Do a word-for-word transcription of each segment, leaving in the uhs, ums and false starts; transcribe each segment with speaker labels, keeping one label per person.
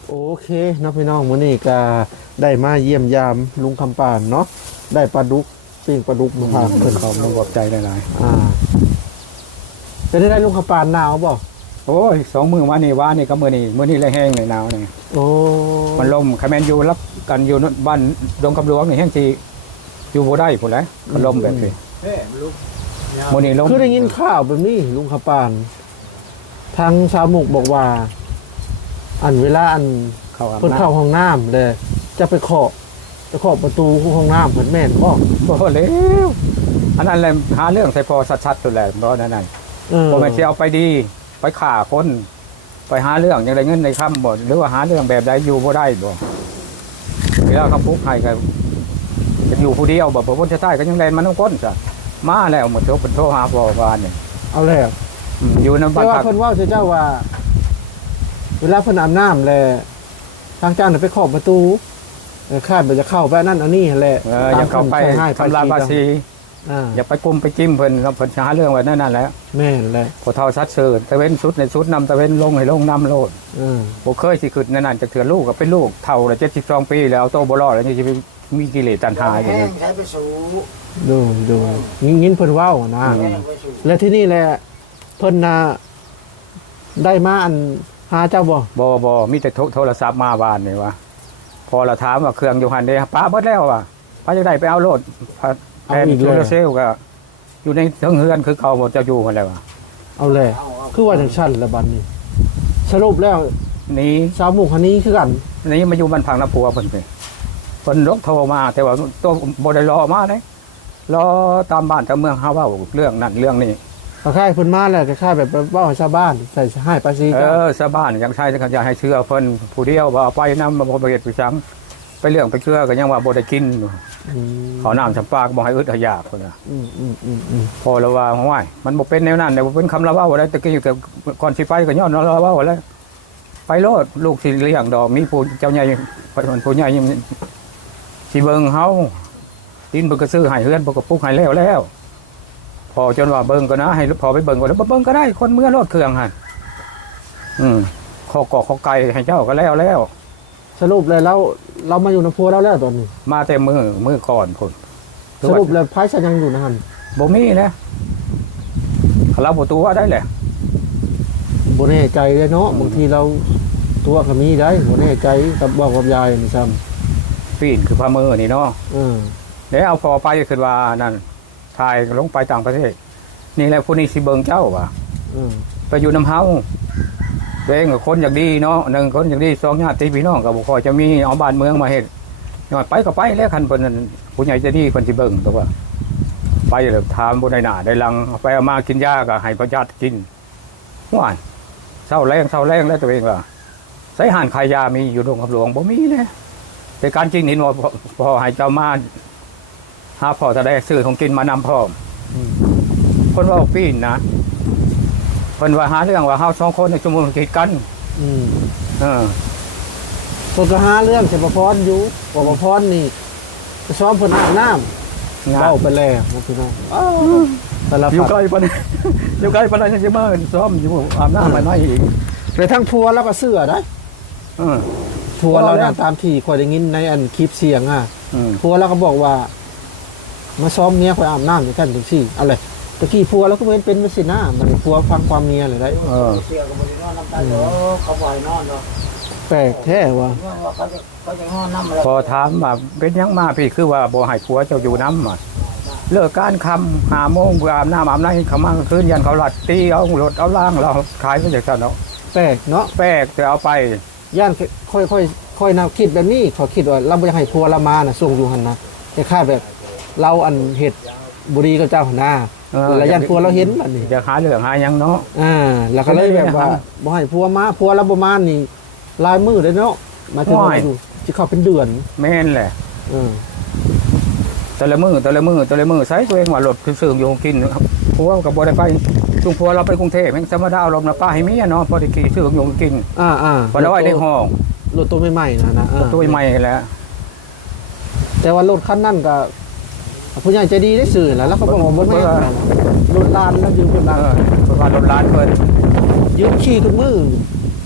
Speaker 1: โอเคเนาะพี่น้องมื้อนี้ก็ได้มาเยี่ยมยามลุงคำปานเนาะได้ปลาดุกปิ้งปลาดุกมาฝากเพิ่น
Speaker 2: เขาต้องขอบใจหลาย
Speaker 1: อ่าเป็นได้ลุงคำปานหนาวบ่
Speaker 2: ๆโอ้ยสองมือวันนี้ว่านี่ก็มือนี้มือนี้เลยแห้งเลยหนาวนี่
Speaker 1: โอ้
Speaker 2: มันลมคาแมนอยู่รับกันอยู่บ้านดงกำหลวงนี่แห้งที่อยู่บ่ได้พุ่นแหละมันลมแบบนี้มือนี้ลม
Speaker 1: คือได้ยินข่าวแบบนี้ลุงคำปานทางชาวหมกบอกว่า อันเวลาอัน
Speaker 2: เขาอาบ
Speaker 1: เพิ่น
Speaker 2: น้
Speaker 1: เข้าห้องน้ำเลยจะไปเคาะจะเคาะประตูห้องน้ำเพิ่นแม่นบ่
Speaker 2: ำบ่เร็วอันนั้นแหละหาเรื่องใส่พอชัดๆตัวแหละเพราะนั่นนั่น
Speaker 1: เออ
Speaker 2: บ่แม่นสิเอาไปดีไปฆ่าคนไปหาเรื่องอย่างไรเงินในค่ำบ่หรือว่าหาเรื่องแบบใดอยู่บ่ได้บ่เวลาเขาพุกให้ก็จะอยู่ผู้เดียวบ่บ่พ้นจะตายก็ยังแล่นมันต้องก้นซะมาแล้วหมดโทรเพิ่นโทรหาพ่อว่าเนี่ย
Speaker 1: เอาแล้ว
Speaker 2: อืมอยู่นำบ้า
Speaker 1: แต่
Speaker 2: น
Speaker 1: ว่า
Speaker 2: พัก
Speaker 1: เพิ่นเว้าเสียเจ้าว่า เวลาเพิ่นอาบน้ำแลทางเจ้าน่ะไปเคาะประตูเออคาดว่าจะเข้าไปนั่นอันนี้แหละ
Speaker 2: เอออย่าเข้าไป
Speaker 1: ตมคำใช้ให้
Speaker 2: ทำลายภาษี
Speaker 1: อ่า
Speaker 2: อย่าไปกุมไปจิ้มเพิ่นแล้วเพิ่นหาเรื่องไว้นั่นนั่นแหละ
Speaker 1: แม่นแหละ
Speaker 2: พอเท่าซัดเสิร์ตตะเว้นชุดในชุดนำตะเว้นลงให้ลงนำโลด
Speaker 1: เออ
Speaker 2: บ่เคยสิขึ้นนั่นนั่นจะเถื่อลูกก็เป็นลูกเท่าละเจ็ดสิบสองปีแล้วโตบ่รอดแล้วนี่สิไปมีกิเลสตัณหาอยู่
Speaker 3: แห้
Speaker 2: นี่
Speaker 3: งใช้ไปสู่
Speaker 1: ดูดูยิงยินเพิ่นเว้านะ
Speaker 2: อืม
Speaker 3: แห้งไปสู่
Speaker 1: และที่นี่แหละเพิ่นน่ะได้มาอันหาเจ้าบ่
Speaker 2: บ่บ่มีแต่โทโทรศัพท์มาบ้านนี่วะพอเราถามว่าเครื่องอยู่หันเด้ป้าเบิดแล้วว่ะป้าจะได้ไปเอาโลดแทนโซลาร์เซลล์ก็อยู่ในเทิงเฮือนคือเก่าบ่จะอยู่หั่นแหล้วว่ะ
Speaker 1: เอาแหละ
Speaker 3: เอาเอา
Speaker 1: คือว่าจังซั่นละบัดนี้ สรุปแล้ว
Speaker 2: นี่
Speaker 1: ชาวหมู่คันนี้คือกัน
Speaker 2: นี่มาอยู่บ้านพังน้ำพัวเพิ่นไปเพิ่นรถโทรมา แต่ว่าตัวบ่ได้รอมาเลยรอตามบ้านตามเมืองหาเว่าเรื่องนั้นเรื่องนี้
Speaker 1: คล้ายๆเพิ่นมาแล้วคล้ายๆแบบเว้าให้ชาวบ้านใส่ให้ภาษี
Speaker 2: เอ
Speaker 1: เจ้า
Speaker 2: อชาวบ้านยังใช้จะให้เชื่อเพิ่นผู้เดียวว่าเอาไปนำบ่ไปเฮ็ดไปซังไปเรื่องไปเชื่อก็ยังว่าบ่ได้กิน
Speaker 1: ม
Speaker 2: ขอน้ำจำปาก็บ่ให้อึดให้ยากพุ่นน่ะ
Speaker 1: อืมอืมอืมอืม
Speaker 2: พอแล้วว่าห้วยมันบ่เป็นแนวนั้นแต่บ่เป็นคำละเว้าอะไรตะกี้แต่ก่อนสิไปก็ย้อนละเว้าแล้วไปโลดลูกสิเลี้ยงดอกมีผู้เจ้าใหญ่ผู้ใหญ่สิเบิ่งเฮาดินเพิ่นก็ซื้อให้เฮือนเพิ่นก็ปลูกให้แล้วแล้วพอจนว่าเบิ่งก็นะให้พอไปเบิ่งก็แล้วบ่เบิ่งก็ได้คนเมื่อรถเครื่องหั่นอืมขอกอกขอไก่ให้เจ้าก็แล้วแล้ว
Speaker 1: สรุปเลยแล้วเรามาอยู่ในพัวแล้วแล้วตอนนี้
Speaker 2: มาแต่มือมือก่อนพุ่น
Speaker 1: สรุปเลยไพ่ฉันยังอยู่นะฮัน
Speaker 2: บ่มีนะเราบ่ตัวได้แหละ
Speaker 1: บนแน่ใจเลยเนาะบางทีเราตัวก็มีได้บนแน่ใจกับบอกกับยายนี่ซ้
Speaker 2: ปีนคือพามือนี่เนาะ
Speaker 1: ำเออ
Speaker 2: แล้วเอาพอไปคือว่านั่นทายลงไปต่างประเทศ นี่แหละผู้นี้สิเบิงเจ้าว่ะ
Speaker 1: เออ
Speaker 2: ไปอยู่น้ำเฮาตัวเองกับคนอย่างดีเนาะหนึ่งคนอย่างดีสองญาติพี่น้องกับบุคคลจะมีเอาบ้านเมืองมาเฮ็ดย้อนไปก็ไปแล้วคันเพิ่นนั่นผู้ใหญ่ใจะดีคนสิเบิ่งตัวว่าไปแล้วถามบ่ได้หน้าได้หลังเอาไปเอามากินยาก็ให้ประญาติกินว่ายเศร้าแรงเศร้าแรงแล้วตัวเองว่าใส่ห่านขายยามีอยู่โรงกับหลวงบ่มีเลยแต่การจริงเห็นว่าพอพอให้เจ้ามาหาพ่อจะได้ซื้อของกินมานำพร้อม
Speaker 1: อืม
Speaker 2: คนว่าปีนนะเพิ่นว่าหาเรื่องว่าเฮาสองคนในชั่วโมงกิดกัน
Speaker 1: อืม
Speaker 2: เออ
Speaker 1: คนก็หาเรื่องเสพพรอยู่บอกว่าพรนี่ไปซ้อมเพิ่นอาบน้ำ
Speaker 2: งา
Speaker 1: เบ้าไปแล้วนะพี่น้องอ้าวแต่ละ
Speaker 2: อยู่
Speaker 1: ผัด
Speaker 2: ใกล้ปานนี้ อยู่ใกล้ปานนั้นยังสิมาซ้อมอยู่อาบน้ำไปไหมอีก
Speaker 1: ไปทั้งพัวแล้วก็เสื้อได้
Speaker 2: เออ
Speaker 1: พัวเรา
Speaker 2: พอแล้
Speaker 1: เนี่ยว ตามที่คอยได้ยินในอันคลิปเสียงอ่ะ
Speaker 2: อืม
Speaker 1: พัวเราก็บอกว่า มาซ้อมเมียคอยอาบน้ำอย่างกันถึงสี่เอาเลยตะกี้พัวเราก็เป็นเป็นไม่สินะมันพัวฟังความเมียเลยได้
Speaker 2: เออ
Speaker 3: เสียกับบริโนอนน้ำตาเนาะเขาบ่อยนอนเนาะ
Speaker 1: แปลกแท้ว่ะ
Speaker 3: ว่าเขาจะเขาจะนอนน้ำอะไร
Speaker 2: พอถามว่าเป็นหยังมาพี่คือว่าบ่ให้ผัวเจ้าอยู่น้ำอะเลิกการคำหาโมงเพื่ออาบน้ำอาบน้ำเขามากลางคืนยันเขาหลัดตีเอารถเอาล่างเราขายไปจากนั้นเนาะ
Speaker 1: แปลกเนาะ
Speaker 2: แป้กจะเอาไป
Speaker 1: ย่านค่อยค่อยค่อยแนวคิดแบบนี้เขาคิดว่าเราไม่อยากให้พัวเรามาน่ะส่งอยู่หันนะคล้ายๆแบบ เราอันเห็ดบุรีกับเจ้าหันหน้า
Speaker 2: เออ
Speaker 1: แล้วย่านพัวเราเห็นแบบนี้
Speaker 2: จะหาเรื่องหาหยังเนาะ
Speaker 1: อ่า แล้วก็เลยแบบว่าบ่ให้พัวมาพัวเราบ่มานี่ลายมือเลยเนาะมาถึงว่าอยู่จะเข้าเป็นเดือน
Speaker 2: แม่นแหละ
Speaker 1: เออ
Speaker 2: แต่ละมือแต่ละมือแต่ละมือใส่ตัวเองว่ารถคือซื้ออยู่กินผัวกับบ่ได้ไปจุงผัวเราไปกรุงเทพแม่งธรรมดาเอารมณ์นะป้าให้เมียเนาะพอได้ขี่ซื้ออยู่กิน
Speaker 1: อ่าอ่า
Speaker 2: พอได้ไว้ในห้อง
Speaker 1: รถตัวใหม่ๆนะนะอ่า
Speaker 2: ตัวใหม่แหล้ว
Speaker 1: แต่ว่ารถคันนั้นก็ผู้ใหญ่ใจดีได้สื่อแหล้วแล้วเขาบอกว่าบ่แม่นรถลานแล้วยืมรถ
Speaker 2: เอ
Speaker 1: ลาน
Speaker 2: อเพราะว่ารถร้านเพิ่น
Speaker 1: ยืมขี่ทุกมือ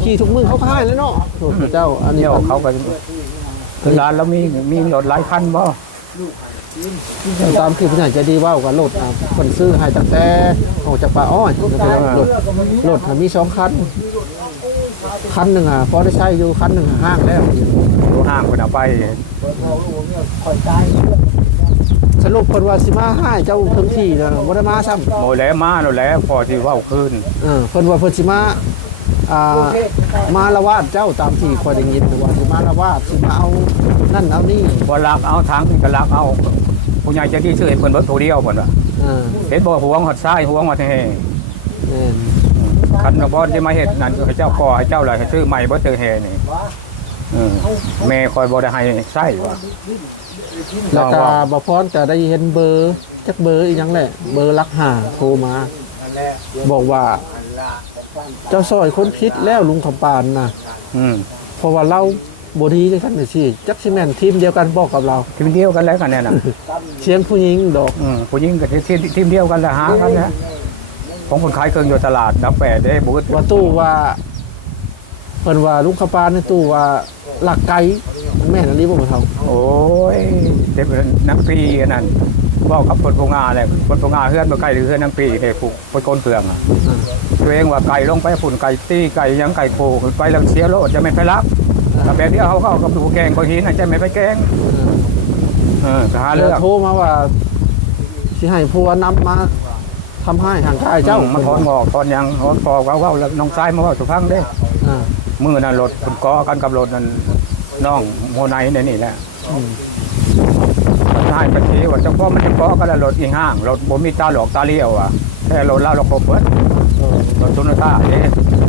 Speaker 1: ขี่ทุกมือเขาก็ให้แล้วเนาะโอ้พระเจ้าอันนี้
Speaker 2: เที่ยวเขาก็คือร้านแล้วมีมีรถหลายคันบ่
Speaker 1: ตามที่ผู้ใหญ่ใจดีเว่ากับรถอ่ะคนซื้อให้ตั้งแต่ออกจากป่าอ้อยรถรถมีสองคันคันหนึ่งอ่ะพอได้ใช้อยู่คันหนึ่งห้างแล้ว
Speaker 2: ดูห้างคนเอาไป
Speaker 3: คอยตาย
Speaker 1: สรุปคนว่าสิมาให้เจ้าพื้นที่นะบ่ได้มาซ้ำ
Speaker 2: โมแล้วมาแล้วแหล้วพอที่เว้าคืน
Speaker 1: เออเพิ่นว่าเพิ่นสิมาอ่ามาละวาดเจ้าตามที่คอยได้ยินว่าสิมาละวาดสิมาเอานั่นเอานี่
Speaker 2: บ่ลักเอาทางนี่ก็ลักเอาผู้ใหญ่จะดีซื้อให้เพิ่นเบิดผู้เดียวเพิ่นว่า
Speaker 1: เออ
Speaker 2: เห็นบ่หวงหอดซ้ายหวงหอดแห่
Speaker 1: แม่น
Speaker 2: คันบ่ได้มาเฮ็ดนั่นให้เจ้าก่อให้เจ้าเลยให้ซื้อใหม่บ่เจอแห่นี่เออแม่คอยบ่ได้ให้ใช้ว่า
Speaker 1: แล้วก็บ่พรจะได้เห็นเบอร์จักเบอร์อีหยังแหละเบอร์ลักหาโทรมา บอกว่าเจ้าซอยคนพิษแล้วลุงคำปานนะ
Speaker 2: อืม
Speaker 1: เพราะว่าเราบดีจังซั่นนี่สิจักสิแม่นทีมเดียวกันบอกกับเรา
Speaker 2: ทีมเดียวกันแล้วกันแน่น่ะ
Speaker 1: เสียงผู้หญิงดอก
Speaker 2: อืมผู้หญิงก็ทีมทีมเดียวกันแหละหากันนะของคนขายเครื่องอยู่ตลาดดับแปดได้บ่
Speaker 1: ว่าตู้ว่าเพิ่นว่าลุงคำปานในตู้ว่าหลักไก่แม่นอันนี้บ่เฒ่า
Speaker 2: โอ้ยเต็มน้ำปีอันนั้นบอกกับคนโรงงานเลยคนโรงงานเฮือนบ่ไกลหรือเฮือนน้ำปีให้ผูกไปโกนเครื่องอ่ะ
Speaker 1: อ่า
Speaker 2: ตัวเองว่าไก่ลงไปฝุ่นไก่ตี้ไก่ยังไก่โคไปแล้วเสียโลดจะไม่ไปรับแต่แบบนี้เขาก็เอากับดูแกงคนหินจะไม่ไปแกงเออหา
Speaker 1: แล้
Speaker 2: เรื่
Speaker 1: ว
Speaker 2: อง
Speaker 1: โทรมาว่าสิให้ผัวนำมาทำให้ห่างกายเจ้า
Speaker 2: มาถอนงอกถอนยังถอนคอว้าวแล้วน้องซ้ายมาว่าสุพังเด้
Speaker 1: อ่า
Speaker 2: มือนั่นรถคุณกอกันกับรถนั่นน้องโมไนในนี่แหละ
Speaker 1: อืม
Speaker 2: นายปฏิว่าเจ้าพ่อมันจะกอกันแล้วรถอีห้างรถบ่มีตาหลอกตาเลี้ยวอ่ะแค่รถเล่าเราครบเบิด
Speaker 1: เออ
Speaker 2: รถโตโยต้าเด้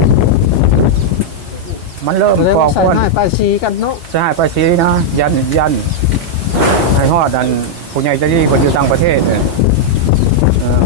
Speaker 2: มันเริ่ม
Speaker 1: แสดง
Speaker 2: ก่อ
Speaker 1: ว่าใส่
Speaker 2: ควน
Speaker 1: ให้ป้ายซีกันเนาะ
Speaker 2: จะให้ไปซีนะยันยันให้ฮอดอันผู้ใหญ่จะดีคนอยู่ต่างประเทศเนี่ยเออ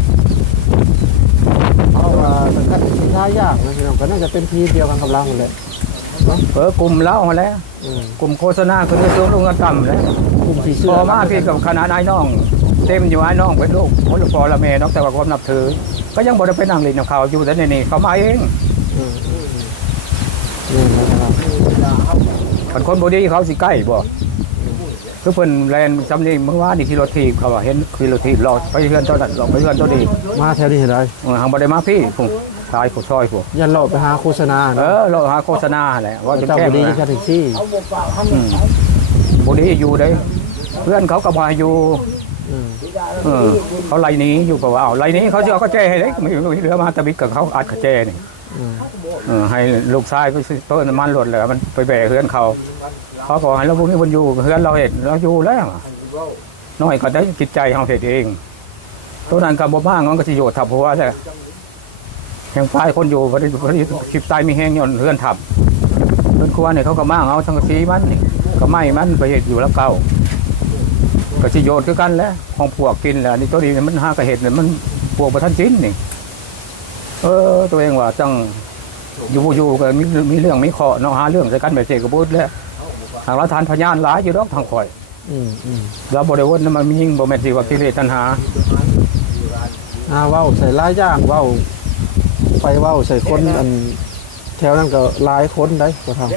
Speaker 1: เพราะว่ามันก็สินค้ายากนะพี่น้องก็น่าจะเป็นทีมเดียวกันกับเราหมดเลยเนาะ
Speaker 2: เออกลุ่มเล่ามาแล้ว
Speaker 1: อืม
Speaker 2: กลุ่มโฆษณาคือตัวลงเงินต่ำแล้ว
Speaker 1: กลุ่มที่
Speaker 2: พ
Speaker 1: เชื่อ
Speaker 2: อมาพี่กับคณะนายน้อง เต็มอยู่ไอ้น้องเป็นลูกคนลูกพ่อละแม่น้องแต่ว่าความนับถือ ก็ยังบ่ได้ไปนั่งเล่นกับเขาอยู่แต่ในนี่เขามาเอง
Speaker 1: อืมอืมอืมนี่นะครับ
Speaker 2: คนคนบ่ดีเขาสิใกล้บ่คือเพิ่นแลนจำนี่เมื่อวานนี่ขี่รถถีบเขาว่าเห็นขี่รถถีบรอไปเฮือนเจ้านั่นรอไปเฮือนเจ้านี่
Speaker 1: มาแถวนี้เห็นไร
Speaker 2: เออทางบ่ได้มาพี่พุ่งตายผู้ซอยผู้
Speaker 1: ยันโลดไปหาโฆษณา
Speaker 2: เอ
Speaker 1: เนาะ
Speaker 2: อเราหาโฆษณาแหละว่าจะ
Speaker 1: เจ้า
Speaker 2: แก้
Speaker 1: บดี
Speaker 2: นะ
Speaker 1: จะถึงที่
Speaker 3: เอาบ่ปากทำ
Speaker 2: อืมบ่ดีอยู่เด้เพื่อนเขาก็บ่ให้อยู่
Speaker 1: อืม
Speaker 2: เออเขาไล่หนี้อยู่ก็ว่าเอาไล่หนี้เขาจะเอากระแจให้เด้ไม่ไม่เหลือมาตะบิดกับเขาอัดกระแจนี่
Speaker 1: อืม
Speaker 2: เออให้ลูกชายไปซื้อต้นน้ำมันรถเลยมันไปแบกเฮือนเขาเขาบอกให้เราพวกนี้คนอยู่เฮือนเราเห็นเราอยู่แล้วน้อยก็ได้จิตใจเขาเห็นเองตัวนั้นกับบ่บ้างมันก็สิโยดทับหัวแต่แห่งตายคนอยู่พอดีพอดีคลิปตายมีแห้งย่อนเฮือนทับเฮือนครัวเนี่ยเขาก็มั่งเอาทั้งกระสีมันนี่ก็ไหม้มันไปเห็ดอยู่แล้วเก่าก็สิโยดคือกันแหล้วของพวกกินแหละนี่ตัวนี้มันหากระเห็ดเนี่ยมันพวกประทันจิ้นนี่เออตัวเองว่าจังอยู่อยู่ก็มีมีเรื่องมีข้อเนาะหาเรื่องใส่กันแบบเจกระบุดแล้วทางเราทานพยานหลายอยู่ดอกทางข่อย
Speaker 1: อืมอืม
Speaker 2: เราบริวารนั้นมันมียิ่งบ่แม่นสิว่ากิเลสตัณหา
Speaker 1: อ่าเว้าใส่ลายย่างเว้าไปเว้าใส่คนอันแถวนั้นก็หลายคนได้ก็ทำ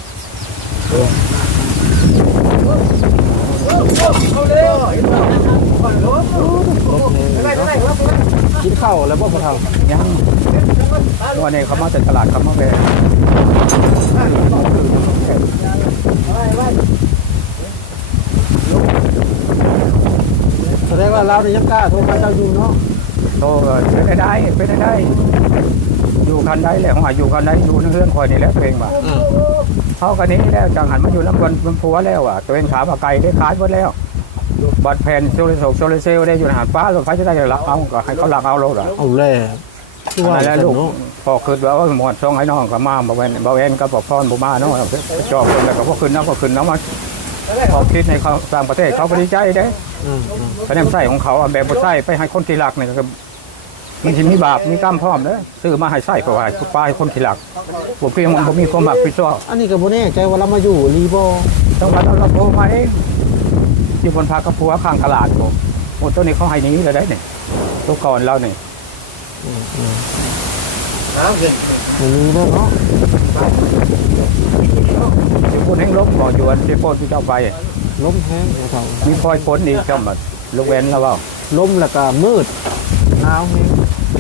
Speaker 3: เอาเร็วก่อนรถ
Speaker 1: กินข้าวแล้วบ่พอเท่า
Speaker 2: ยังวันนี้เขามาจากตลาดเขามาแบก
Speaker 1: แสดงว่าเราเนี่ยยังกล้าโทรมาเจ้าอยู่เนาะ
Speaker 2: โตเป็นได้ได้เป็นได้ได้อยู่คันได้แหละของอาอยู่คันได้อยู่ในเรื่องคอยนี่แหละตัวเองว่า
Speaker 1: อืม
Speaker 2: เขากันนี้แล้วจังหันมาอยู่ลำบนบนผัวแล้วอ่ะตัวเองถามว่าไก่ได้ขายหมดแล้วบัตรแผ่นโซลิโซโซลิเซลได้อยู่ในหาดฟ้ารถไฟจะได้หลักเอาก็ให้เขาหลักเอารถอ่ะ
Speaker 1: เอาแล่คือว่า
Speaker 2: แล้วลูกพอคืนว่าหมดช่องให้น้องก็มาบ่แวนบ่แวนก็บอกพ่อบ่มาเนาะจอบคนแล้วก็บ่ขึ้นน้ำก็ขึ้นน้ำมาพอคิดในเขาต่างประเทศเขาก็ดีใจเด้
Speaker 1: อืมอืม
Speaker 2: คะแนนใส่ของเขาอะแบบบ่ใส่ไปให้คนที่รักเนี่ยก็มันสิมีบาปมีกรรมพร้อมเด้อซื้อมาให้ใส่เพราะว่าปลายคนที่รักบ่เพียงมันบ่มีความรับผิดชอบ
Speaker 1: อันนี้ก็บ่แน่ใจว่าเรามาอยู่รีบ่
Speaker 2: ต้องมาเราโทรมาเองอยู่บนพากระพัวข้างตลาดโอ้โหตัวนี้เขาให้หนี้เลยได้เนี่ยตัวก่อนเราเนี่ย
Speaker 1: อืมอืม
Speaker 3: น้ำกิน
Speaker 1: มันมีเนาะเนาะ
Speaker 2: สิพูดให้ลบบ่อยู่อันที่โพดที่เจ้าไป
Speaker 1: ล้มแห้งเท่า
Speaker 2: มีพลอยฝนอีกจำบัดลูกเว้นแล้วเปล่า
Speaker 1: ล้มแล้วก็มืดหนาวแห้ง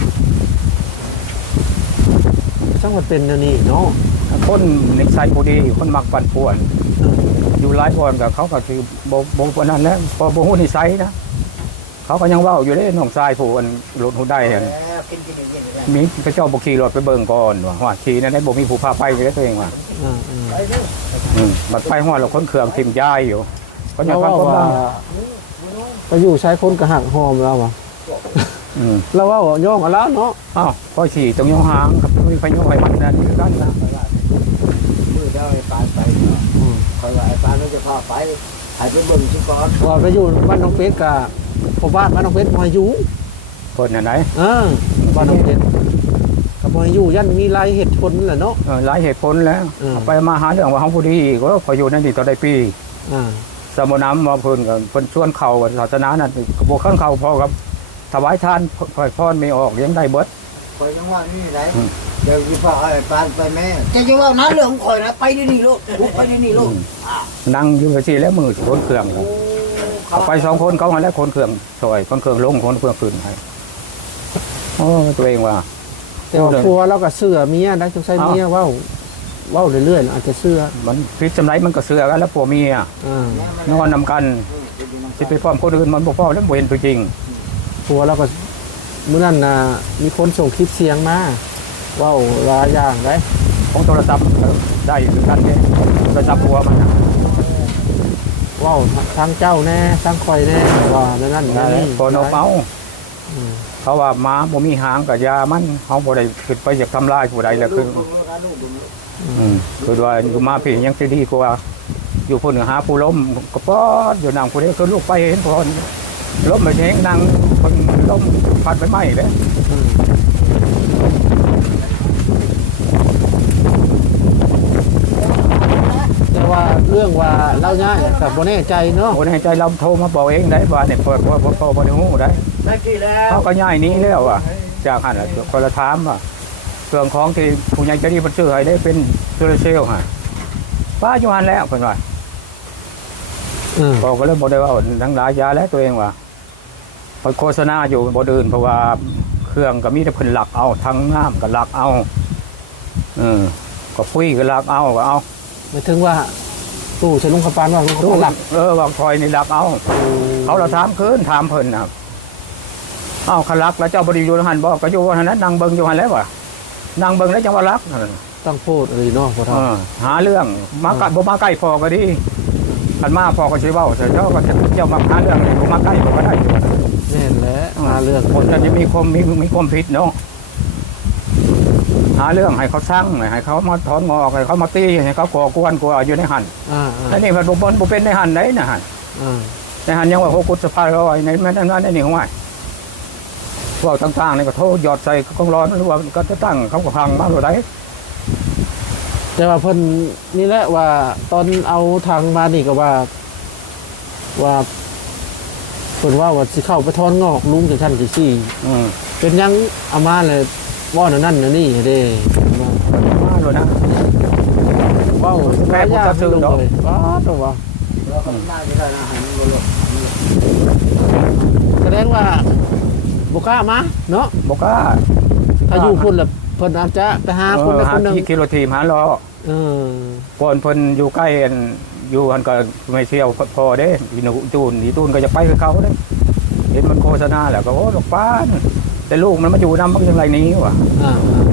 Speaker 1: ช่างมันเป็นแนวนี้เนาะ
Speaker 2: คนนิสัยบ่ดีคนมักปั่นป่วน อยู่หลายคนกับเขาก็คือบ่บ่ปานนั้นแหล้วพอบ่ฮู้นิสัยนะเขาก็ยังเว้าอยู่เด้น้องชายผู้อันรถฮู้ได้นั่น
Speaker 3: กินกินกิน
Speaker 2: มีพระเจ้าบ่ขี่รถไปเบิ่งก่อนว่าว่าขี่นั้นได้บ่มีผู้พาไปเลยตัวเองว่า
Speaker 1: อ่าอ่า
Speaker 3: ไปเด้อ
Speaker 2: อืมบัดไปฮอดแล้วคนเครื่องทิ่มย้ายอยู่ก็ยั
Speaker 1: เรา
Speaker 2: งฟั
Speaker 1: ว่าง
Speaker 2: คน
Speaker 1: ว่า
Speaker 2: บ้าง
Speaker 1: ไปอยู่ใช้คนกระหักหอมแล้ววะ
Speaker 2: อืม
Speaker 1: เราว่าย่องเอาแล้วเนาะ
Speaker 2: อ้าวพอขี่ตรงยองหางกับมีไฟยองไฟมันนั่นคือกันนะ
Speaker 3: มือเจ้าไอ้ปานไปคอยว่าไอ้ปานมันจะพาไปให้ไปเบิ่งชุก่อน
Speaker 1: ว่าไปอยู่บ้านน้องเป็ดกับพ่อบ้านบ้านน้องเป็ดมาอยู่
Speaker 2: คนอันไหน
Speaker 1: เออบ้านน้องเป็ดกับมาอยู่ยันมีหลายเหตุผลนั่นแหละเนาะ
Speaker 2: เออหลายเหตุผลแล้ว
Speaker 1: เออ
Speaker 2: ไปมาหาเรื่องว่าเฮาผู้ดีอีกก็พออยู่นั่นนี่ต่อได้ปี
Speaker 1: อ่า
Speaker 2: สมน้ำมาเพิ่นก็เพิ่นชวนเข้าศาสนานั่นก็บ่เข้าเข้าพอกับถวายทานค่อยพรไม่ออกเลี้ยงได้เบิด
Speaker 3: คอยยังว่านี่ไหนเดี๋ยวจะพาไอ้ปานไปแม่จะจะว่านั้นเรื่องของคอยนะไปที่นี่ลูกไปที่นี่ลูก
Speaker 2: นั่งอยู่ซี่แล้วมือคนเครื่องเอาไปสองคนเขาหันแล้วคนเครื่องซอยคนเครื่องลงคนเครื่องขึ้นให้โอ้ตัวเองว่า
Speaker 1: แต่ว่าพัวเราก็เสื้อเมียนะจงใส่เมียเว้าเว้าเรื่อยๆอาจจะเสื้อ
Speaker 2: มันพิษจำไรมันก็เสือกันแล้วผัวเมีย
Speaker 1: อ่าน
Speaker 2: อนนำกันสิไปพร้อมคนอื่นมันบ่พอแล้วบ่เห็นตัวจริง
Speaker 1: พัวเราก็มื้อนั้นน่ะมีคนส่งคลิปเสียงมาเว้าหลายอย่างได้
Speaker 2: ของโทรศัพท์ได้คือกันเนี่ยโทรศัพท์ผัวมันน่ะ
Speaker 1: เว้าทางเจ้าแน่ทางคอยแน่ว่านั่นนั่น
Speaker 2: ได้
Speaker 1: นี่
Speaker 2: พอนกเมา
Speaker 1: อืม
Speaker 2: เขาว่าม้าบ่มีหางกับยามันเขาบ่ได้ขึ้นไปอยากทำลายผู้ใดแล้วคืออืมคือว่าอยู่มาพี่ยังสิดีกว่าอยู่พุ่นหาผู้ล้มก็ปอดอยู่นางผู้ใดคือลูกไปเห็นพอนล้มไปแทงนางคนล้มพัดไปไหม้เลย
Speaker 1: อืมแต่ว่าเรื่องว่าเล่าง่ายกับโบแน่ใจเนาะ
Speaker 2: โอ้ในใจเราโทรมาบอกเองได้ว่าเนี่ยพอพอพอพอพอได้ฮู้ได้
Speaker 3: ได้กี่แล้ว
Speaker 2: เขาก็ย้ายหนี้แล้วอ่ะจากหันน่ะคนละถามว่าเครื่องของที่ผู้ใหญ่ใจะดีเพิ่นซื้อให้ได้เป็นโซลาร์เซลล์ฮะป้าอยู่หันแล้วเพิ่นว่า
Speaker 1: อืม
Speaker 2: บอกก็เลยบ่ได้ว่าทั้งหลายยาแล้วตัวเองว่าเพิ่นโฆษณาอยู่บ่เดินเพราะว่าเครื่องก็มีแต่เพิ่นหลักเอาทั้งน้ำก็หลักเอาเออก็ปุ้ยก็หลักเอาก็เอา
Speaker 1: หมายถึงว่าตู้ใช้ลุงขปานว่าลูกหลัก
Speaker 2: เออว่าคอยนี่หลักเอาเขาละถามคืนถามเพิ่นนะครับเอ้าคันหลักแล้วเจ้าบ่ได้อยู่หันบ่ก็อยู่หันนั้นนั่งเบิ่งอยู่หันแล้วว่ะนั่งเบิ่งแล้วจังว่าหลักนั่น
Speaker 1: ต้องพูดเลยเนาะพ่อ
Speaker 2: เอ
Speaker 1: ท่าน
Speaker 2: อหาเรื่องมาใกล้บ่มาใกล้พอก็ดีคันมาพอก็สิเว้าเสียเจ้าก็จะเจ้ามาหาเรื่องบ่มาใกล้พอก็ได้
Speaker 1: แน่นแหละมาเรื่อง
Speaker 2: คนจะมีความมีมีความผิดเนาะหาเรื่องให้เขาสร้างให้เขามาถอนงอกให้เขามาตีให้เขาก่อกวนกลัวอยู่ในหัน
Speaker 1: อ่าอ่า
Speaker 2: แล้วนี่มันบ่บ่บ่เป็นในหันไหนนะหัน
Speaker 1: อ่า
Speaker 2: ในหันยังว่าโหกุศลพาร้อยในแม่นั่นนั่นนี่ของว่าพวกต่างๆนี่ก็โทษหยอดใส่กองร้อนหรือว่าก็จะตั้งเขาก็พังมาหรือได
Speaker 1: แต่ว่าเพิ่นนี่แหละว่าตอนเอาทางมานี่ก็ว่า ว่าเพิ่นว่าว่าสิเข้าไปทอนงอกลุงจังซั่นจังซี่
Speaker 2: อืม
Speaker 1: เป็นหยังเอามาเลยว่านั่นนั่นนั่นนี่เด้ว่า
Speaker 2: มาเลยนะ
Speaker 1: เว้า
Speaker 2: แม่ผมจะซื้อดอก
Speaker 1: เลยว้าตัวว่า
Speaker 3: เราก็น่าจะได้นะหันมาลูก
Speaker 1: แสดงว่าบ่กล้ามาเนาะ
Speaker 2: บอกว่า
Speaker 1: ถ้าอยู่พุ่นล่ะเพิ่นอาจจะไปหาคนใด
Speaker 2: หา
Speaker 1: คนหนึง
Speaker 2: ที่กิโลทีมหาล้อ
Speaker 1: เออ
Speaker 2: ก่อนเพิ่นอยู่ใกล้อันอยู่อันก็ไม่เชี่ยวพอเด้อีหนูตูนอีตูนก็จะไปกับเขาเด้เห็นมันโฆษณาแล้วก็โอ้ดอกป้านแต่ลูกมันมาอยู่นำมันยังไรนี้วะ
Speaker 1: อ่า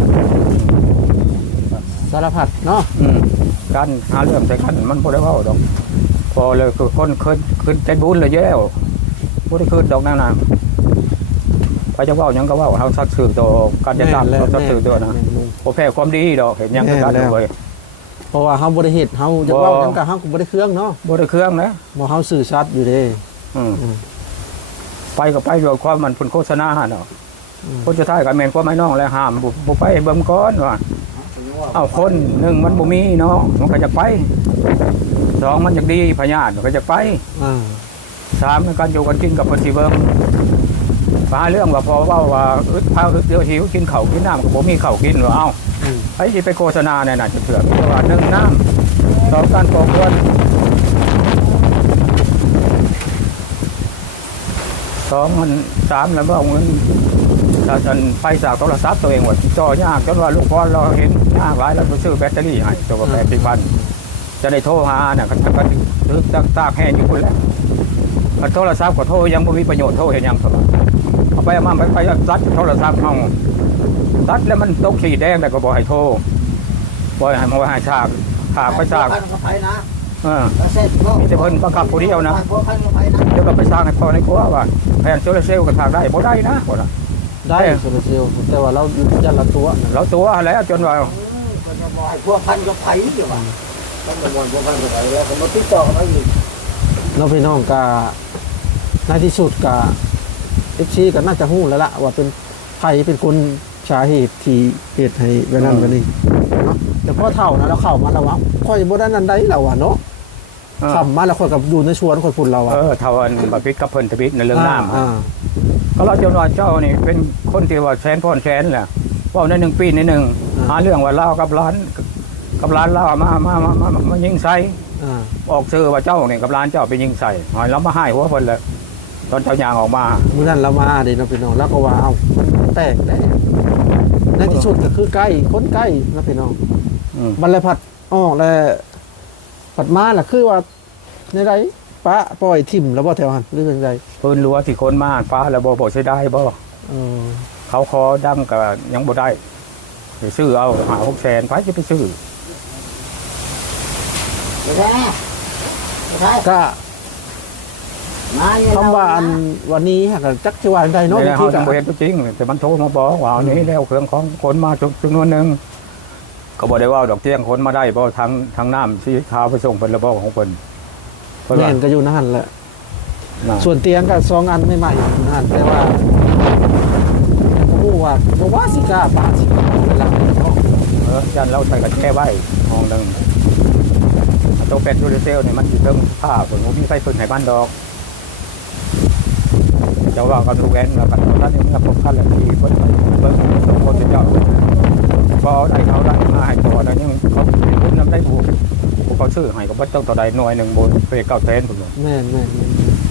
Speaker 1: สารพัดเนาะ
Speaker 2: อืมกันหาเรื่องใส่กันมันบ่ได้เว้าดอก พอเลยคือคนขึ้นขึ้นใจบุญเลยแย่วบ่ได้ขึ้นดอกนั่นน่ะไปจะเว้าหยังก็เว้าเฮาสัตว์สื่อตัวการจะตามสัตว์สื่อตัวนะบ่แพ้ความดีดอกเห็นหยังก็กันเลย
Speaker 1: เพราะว่าเฮาบ่ได้เฮ็ดเฮาจะเว้าหยังก็เฮาก็บ่ได้เครื่องเนาะ
Speaker 2: บ่ได้เครื่องนะ
Speaker 1: บ่เฮาสื่อชัดอยู่เด้
Speaker 2: อืม
Speaker 1: อืม
Speaker 2: ไปก็ไปด้วยความมันเพิ่นโฆษณาหั่นเนาะ
Speaker 1: อืม
Speaker 2: คนจะท้ายก็แม่นความไม่น้องแล้วห้ามบ่บ่ไปเบิ่งก่อนว่าเอ้าคนหนึ่งมันบ่มีเนาะมันก็จะไปสองมันอยากดีพญาติมันก็จะไป
Speaker 1: อ่า
Speaker 2: สามในการอยู่กันกินกับเพิ่นสิเบิ่งมาเรื่องว่าพอว่าว่าอึดพาอึดเดียวหิวกินข้าวกินน้ำก็บ่มีข้าวกินว่าเอ้า
Speaker 1: อืม
Speaker 2: ไอ้ที่ไปโฆษณาเนี่ยน่ะจะเถื่อนเพราะว่าหนึ่งน้ำสองการก่อกวนสองมันสามแล้วก็เอาเงินถ้าฉันไปจากโทรศัพท์ตัวเองว่าจ่อยากจนว่าลูกพ่อเราเห็นยากหลายแล้วไปซื้อแบตเตอรี่ให้ตัวแปดสิบพันจะได้โทรหาเนี่ยก็ก็ซื้อตากตากแห้งอยู่คนแล้วโทรศัพท์ก็โทรยังไม่มีประโยชน์โทรเห็นยังครับเอาไปเอามาไปไปรัดโทรศัพท์เอารัดแล้วมันตกสีแดงแต่ก็บอกให้โทรบอกให้มาให้ฉากฉากไปฉาก
Speaker 3: พันก็ไปนะ
Speaker 2: เออ
Speaker 3: เสร็จก็
Speaker 2: มีแต่เพิ่นบังคับผู้เดียวนะ
Speaker 3: พัพันก็ไปนะ
Speaker 2: เดี๋ยวก็ไปสร้างให้พ่อในครัวว่าแผนโซลาร์เซลล์ก็ทางได้บ่ได้นะบ่นะ
Speaker 1: ได้โซลาร์เซลล์แต่ว่าเรายันละตัวนั่นแหละ
Speaker 2: เราตัวแล้วจนว่า
Speaker 3: ก็จะบอกให้พวกพันก็ไปเดี๋ยวว่าต้องจะบอกพวกพันก็ไปแล้วก็มาติดต่อกันไปอีก
Speaker 1: เราพี่น้องกะในที่สุดกะเอฟซีก็น่าจะหู้แล้วล่ะว่าเป็นไผเป็นคนสาเหตุที่เหตุให้แบบนั้นแบบนี้เนาะแต่พอเท่านะเราเข้ามาแล้วว่าค่อยบ่ได้นั้นได้แล้วอ่ะเนาะขับมาแล้วค่อยกับอยู่ในชวนค่อยพุ่นเราอ่ะ
Speaker 2: เออเท่าอันบัพิษกับเพิ่นทบิษในเรื่องน้ำ
Speaker 1: อ่า
Speaker 2: ก็เราจนว่าเจ้านี่เป็นคนที่ว่าแสนพ่อนแสนแหละว่าในหนึ่งปีในหนึ่งหาเรื่องว่าเล่ากับร้านกับร้านเล่ามามามามามายิงใส่
Speaker 1: อ่า
Speaker 2: ออกซื้อว่าเจ้าเนี่ยกับร้านเจ้าไปยิงใส่หอยแล้วมาให้หัวเพิ่นเลยตอนเจ้ายางออกมา
Speaker 1: มื้อนั้นเรามาเด้เนาะพี่น้องแล้วก็ว่าเอ้ามันแตกได้ในที่สุดก็คือใกล้คนใกล้นะพี่น้อง
Speaker 2: อืม
Speaker 1: มันเลยผัดอ้อแล้วผัดมาล่ะคือว่าในไรปะปล่อยทิ่มแล้วบ่แถวหันหรือจังได
Speaker 2: เพิ่นรู้ว่าสิคนมาฟ้าแล้วบ่บ่ใช้ได้บ่
Speaker 1: เออ
Speaker 2: เขาขอดำก็ยังบ่ได้ไปซื้อเอาหาหกแสนไปจะไปซื้อ
Speaker 3: ไม่ใช่นะไม่ใช่
Speaker 1: ก็
Speaker 3: มาเนี่ย
Speaker 1: คำว่าอันวันนี้ฮะก็จักสิว่าจังไดเนาะ
Speaker 2: ไม่ได้
Speaker 1: ที่
Speaker 2: เขา
Speaker 1: ก็
Speaker 2: จำเป็นจริงแต่มันโทรมาบอกว่าอันนี้แล้วเครื่องของคนมาจำนวนหนึ่งก็บอกได้ว่าดอกเตี้ยงคนมาได้เพราะทั้งทั้งน้ำที่ขาวไปส่งเป็นระบบของเพิ่นเพิ่น
Speaker 1: แม่
Speaker 2: ว่าน
Speaker 1: ก็อยู่นั่นแหละ
Speaker 2: น่ะ
Speaker 1: ส่วนเตียงก็สองอันใหม่ๆอยู่นั่นแต่ว่าบ่ฮู้ว่าบ่ว่าสิกล้าปะสิกล้าเวลาเนาะ
Speaker 2: เออยันเราใส่กระแช่ไว้ห้องหนึ่งตัวเป็ดดูเซลเนี่ยมันอยู่เรื่องผ้าผมมีไฟเพิ่นให้บ้านดอกเจ้าว่ากันรู้แอนแล้วกันท่านนี่มันพบกันแล้วที่เพิ่นเบิ่งทุกคนจะเจ้าพอได้เขาได้มาให้ตัวนั้นยังเขาพุ่นนำได้บุกเขาซื้อให้ก็บ่ต้องต่อใดหน่วยหนึ่งบนไปเก้าแสนพุ่น
Speaker 1: แม่นแม่นแม่น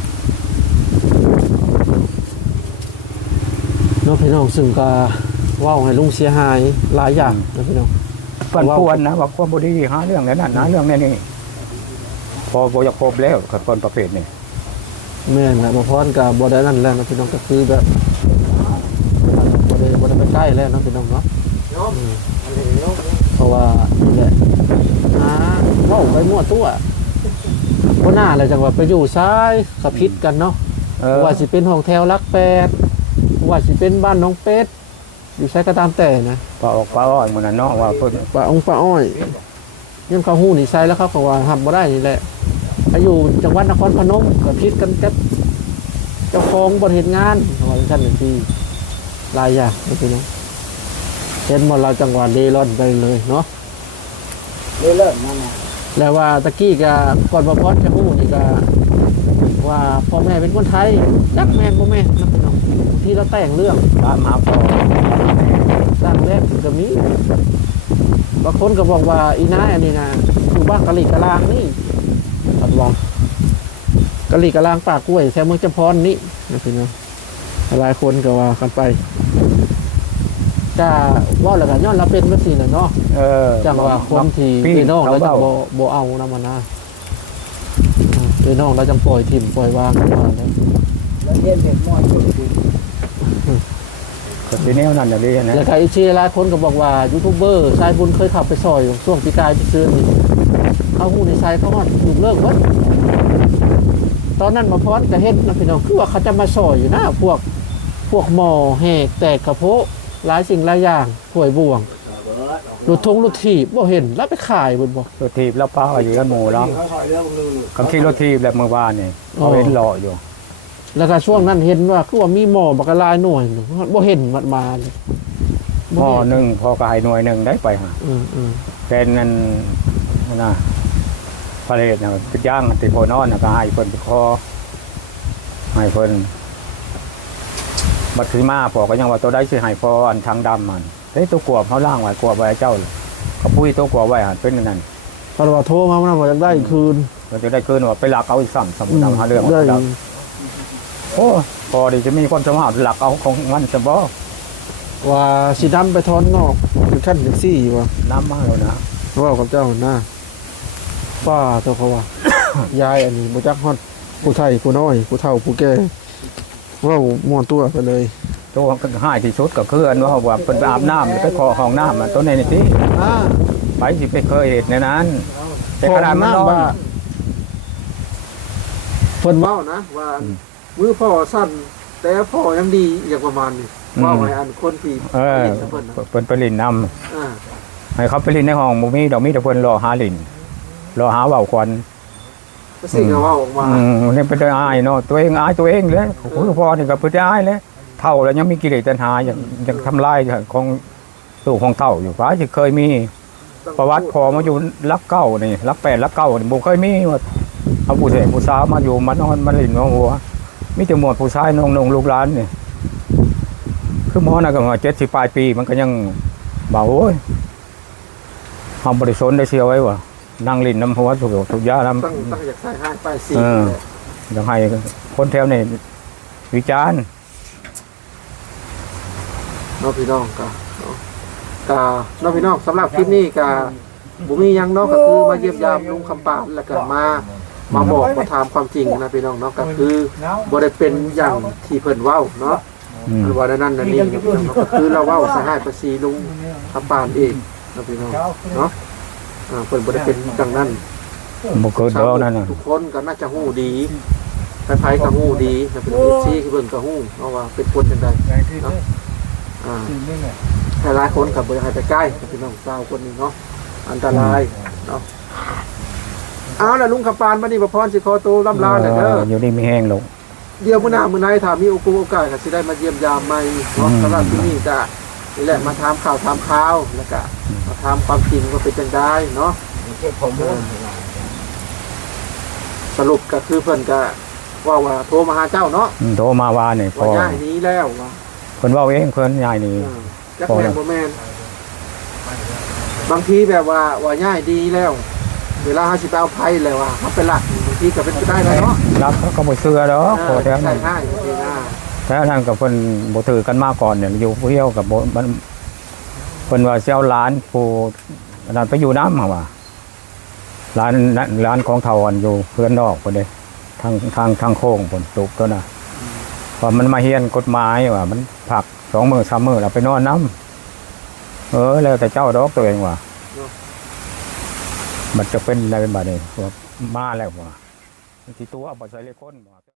Speaker 1: เนาะพี่น้องซึ่งก็เว้าให้ลุงเสียหายหลายอย่างนะพี่น้อง
Speaker 2: เปิ้นควรนะว่าความบ่ดีหาเรื่องนั้นน่ะนะเรื่องนี้นี่พอบ่อยากพบแล้วกับคนประเภทนี้
Speaker 1: แม่นแหละบ่พรก็บ่ได้นั่นแล้วนะพี่น้องก็คือแบบบ่ได้บ่ได้ไปใกล้แล้วเนาะพี่น้องเนาะ
Speaker 3: เนาะอันนี้เนาะ
Speaker 1: เพราะว่านี่แหละหาเว้าไปมั่วตัวบ่น่าเลยจังว่าไปอยู่ซ้ายก็ผิดกันเนาะ
Speaker 2: เออ
Speaker 1: ว่าสิเป็นห้องแถวรักแปดว่าสิเป็นบ้านน้องเป็ดอยู่ใช้ก็ตามแต่นะ
Speaker 2: ปลาออกปลาอ้อยมื้อนั้นเนาะว่าเพิ่น
Speaker 1: ป้าองค์ป้าอ้อยยังเขาฮู้นี่ใช้แล้วเขาก็ว่าหับบ่ได้นี่แหละไปอยู่จังหวัดนครพนมก็ผิดกันกับเจ้าของบ่เฮ็ดงานว่าจังซั่นน่ะสิหลายอย่างนะพี่น้องเห็นหมดเราจังหวัดเดร่อนไปเลยเนาะ
Speaker 3: เลิกนั่นน่ะ
Speaker 1: แล้วว่าตะกี้ก็ก่อนบ่พอจะฮู้นี่ก็ว่าพ่อแม่เป็นคนไทยจักแม่นบ่แม่นนะพี่น้องที่เราแต่งเรื่อง
Speaker 2: ตามหาพ่อ
Speaker 1: สร้างแรกก็มีบางคนก็บอกว่าอีน้าอันนี้นะอยู่บ้านกะหรี่กะลางนี่ตัดวางกะหรี่กะลางปากกล้วยแถวเมืองจำพรนี่นะพี่น้องหลายคนก็ว่ากันไปก็ว่าแล้วกันย้อนเราเป็นเมื่อสี่น่ะเนาะ
Speaker 2: เออ
Speaker 1: จังว่าคนที่
Speaker 2: พี่
Speaker 1: พี่น้องแล้วจะ
Speaker 2: เว้า
Speaker 1: บ่บ่เอานำมานะพี่น้องเราจะปล่อยถิ่มปล่อยวางกันมาแล้ว
Speaker 3: แล้วเรียนเด็กมอญอยู่ดี
Speaker 2: ก็สิแนวนั้นน่ะเด้นะ
Speaker 1: แล้วก็อีกทีหลายคนก็บอกว่ายูทูบเบอร์ชายบุญเคยขับไปซอยช่วงปีกายปีเสือนี่เขาหูในชายเขาฮอดถูกเลิกวัดตอนนั้นมาพร้อนก็เห็นนะพี่น้องคือว่าเขาจะมาซอยอยู่นะพวกพวกหมอแหกแตกกระโพะหลายสิ่งหลายอย่างป่วยบ่วงรถทงรถถีบบ่เห็นแล้วไปขายบนบ่
Speaker 2: รถทีบแล้วป้าอยู่กันหมู่แล้ว
Speaker 3: เขาถอยเรื่องนึง
Speaker 2: คำขี่รถทีบแล้วเมื่อวานนี่เขาเห็นรออยู่
Speaker 1: แล้วก็ช่วงนั้นเห็นว่าคือว่ามีหมอบักกะลายหน่วยหนึ่งบ่เห็นมันมาเลย
Speaker 2: หม้อหนึงพอก็ให้หน่วยหนึงได้ไปหา
Speaker 1: อืมอืม
Speaker 2: เป็นนั่นน่ะพระเลศน่ะติดย่างติดโพนอนน่ะก็ให้เพิ่นไปคอให้เพิ่นบัดถือมาพอก็ยังว่าตัวได้สิให้พออันทางดำมันเฮ้ยตัวกวบเขาล่างไว้กวบไว้เจ้าเลยเขาปุ้ยตัวกวบไว้หันเป็นนั่น
Speaker 1: เพราะว่าโทรมามันว่าอยากได้คืน
Speaker 2: เราจะได้เกินว่าไปหลักเอาอีกซ้ำสมมุติเอาหาเรื่อง
Speaker 1: ได้
Speaker 2: เอาโอ้พอดีจะมีคนสมาร์ทหลักเอาของมันจะบ่
Speaker 1: ว่าสิดำไปทอนนอกเป็นขั้นจังซี่ว่ะ
Speaker 2: น้ำมาแล้วนะ
Speaker 1: ว่ากับเจ้าหน้าป้าเจ้าเขาว่า ยายอันนี้บ่จักฮอดผู้ไทยผู้น้อยผู้เฒ่าผู้แก่เว่าม่วนตัวไปเลย
Speaker 2: ตัวง่ายที่สุดก็คืออันว่าว่าเป็นไปอาบน้ำไปขอห้องน้ำมันตัวในนี่ที่
Speaker 1: อ่า
Speaker 2: ไปสิไปเคยเห็นในนั้นแต่
Speaker 1: ข
Speaker 2: ข
Speaker 1: อ
Speaker 2: นาด
Speaker 1: ง
Speaker 2: มันนอ
Speaker 1: น้ำ
Speaker 2: น
Speaker 1: ว่าเพิ่นเว้านะว่า
Speaker 2: อืม
Speaker 1: มือพ่อสั้นแต่พ่อยังดีอย่างประมาณนี้
Speaker 2: อืม
Speaker 1: ว่าไว้อันคนที่
Speaker 2: เออ
Speaker 1: เพิ่นนะ
Speaker 2: เพิ่นไปลินน
Speaker 1: อ่า
Speaker 2: ำให้เขาไปลินในห้องบ่มีดอกมีแต่เพิ่นรอหาลินรอหาเว้าควัน
Speaker 1: ก็สิ่งที่เว่าออกมา
Speaker 2: อืมนี่เป็นได้อายเนาะตัวเองอายตัวเองเลยโอ้ยพอนี่ก็เพิ่นได้อายเลยเท่าแล้วยังมีกิเลสตัณหายังยังทำลายของสู่ของเท่าอยู่ฟ้าที่เคยมีประวัติพอมาอยู่รักเก้านี่รักแปดรักเก้านี่บ่เคยมีว่าเอาผู้เฒ่ผู้สาวมาอยู่มานอนมาเล่นมาหัวมีแต่หมดผู้ชายน้องๆลูกหลานนี่คือหมอน่ะก็ว่าเจ็ดสิบปลายปีมันก็ยังบ่าโอ้ยเฮาบ่ได้สนได้เสียไว้ว่านั่งลิ้นน้ำหัวถูกถูกยาน้ำ
Speaker 1: ตั้งตั้งอยากใส่ให้ไปสี่
Speaker 2: เออ อยากให้คนแถวนี้วิจารณ์
Speaker 1: เนาะพี่น้องก็เนาะก็เนาะพี่น้องสำหรับคลิปนี้ก็บ่มีหยังเนาะก็คือมาเยี่ยมยามลุงคำปานแล้วก็มามาบอกมาถามความจริงนะพี่น้องเนาะก็คือบ่ได้เป็นอย่างที่เพิ่นเว้าเนาะ
Speaker 2: อืม
Speaker 1: อันว่านั่นนั่นนี่นะพี่น้องเนาะก็คือเราเว้าสหายภาษีลุงคำปานเองนะพี่น้องเนาะอ่าเพิ่นบ่ได้เป็นดังนั้น
Speaker 2: บ่เกิดดอกนั่นน่ะ
Speaker 1: ทุกคนก็น่าจะฮู้ดีไผๆก็ฮู้ดีนะเป็นเอฟซีคือเบิ่งก็ฮู้เนาะว่าเป็นคนจังไดเนาะอ่าหลายๆคนก็บ่อยากให้ไปใกล้พี่น้องสาวคนนี้เนาะอันตรายเนาะเอาล่ะลุงคำปานมานี่บ่พรสิขอตัวล่ำลาแล้วเด้อ
Speaker 2: อยู่นี่ไม่แห้งลง
Speaker 1: เดี๋ยวมื้อหน้ามื้อไหนถ้ามีโอกาสก็สิได้มาเยี่ยมยามใหม่เนาะ
Speaker 2: อืม
Speaker 1: สำหรับที่นี่ก็นี่แหละมาถามข่าวถามข่าวแล้วก็มาถามความจริงว่าเป็นจังไดเนาะ
Speaker 3: ผม
Speaker 1: สรุปก็คือเพิ่นก็ว่าว่าโทรมาหาเจ้าเนาะ
Speaker 2: อืมโทรมาว่านี่พ
Speaker 1: ว่า
Speaker 2: อ
Speaker 1: ย้ายหนี้แล้วว่า
Speaker 2: เพิ่นเว้าเองเพิ่นย้ายนี่
Speaker 1: เออจักแม่นบ่แม่นบางทีแบบว่าว่าย้ายดีแล้ว เวลาเฮาสิไปเอาไผแล้วว่าเฮาไปลักบางทีก็เป็นไปได้แล้วเนาะ
Speaker 2: รับเขาก็บ่เชื่อดอกพอแถว
Speaker 1: ใช่
Speaker 2: นั้น
Speaker 1: ใช่บางทีนะ
Speaker 2: แถวนั้นก็เพิ่นบ่ถือกันมาก่อนเนี่ยอยู่ผู้เดียวกับบ่มันเพิ่นว่าสิเอาหลานผู้อันนั้นไปอยู่นำหั่นว่าร้านร้านของเฒ่าอันอยู่เพื่อนนอกพุ่นเด้ทางทางทางโค้งพุ่นตุกตัวน่ะว่ามันมาเฮียนกฎหมายว่ามันผักสองมื้อสามมื้อแล้วไปนอนน้ำเออแล้วแต่เจ้าดอกตัวเองว่ามันจะเป็นอะไรเป็นบาดนี้ว่ามาแล้วว่าที่ตัวเอาบ่ใส่เลยคนว่า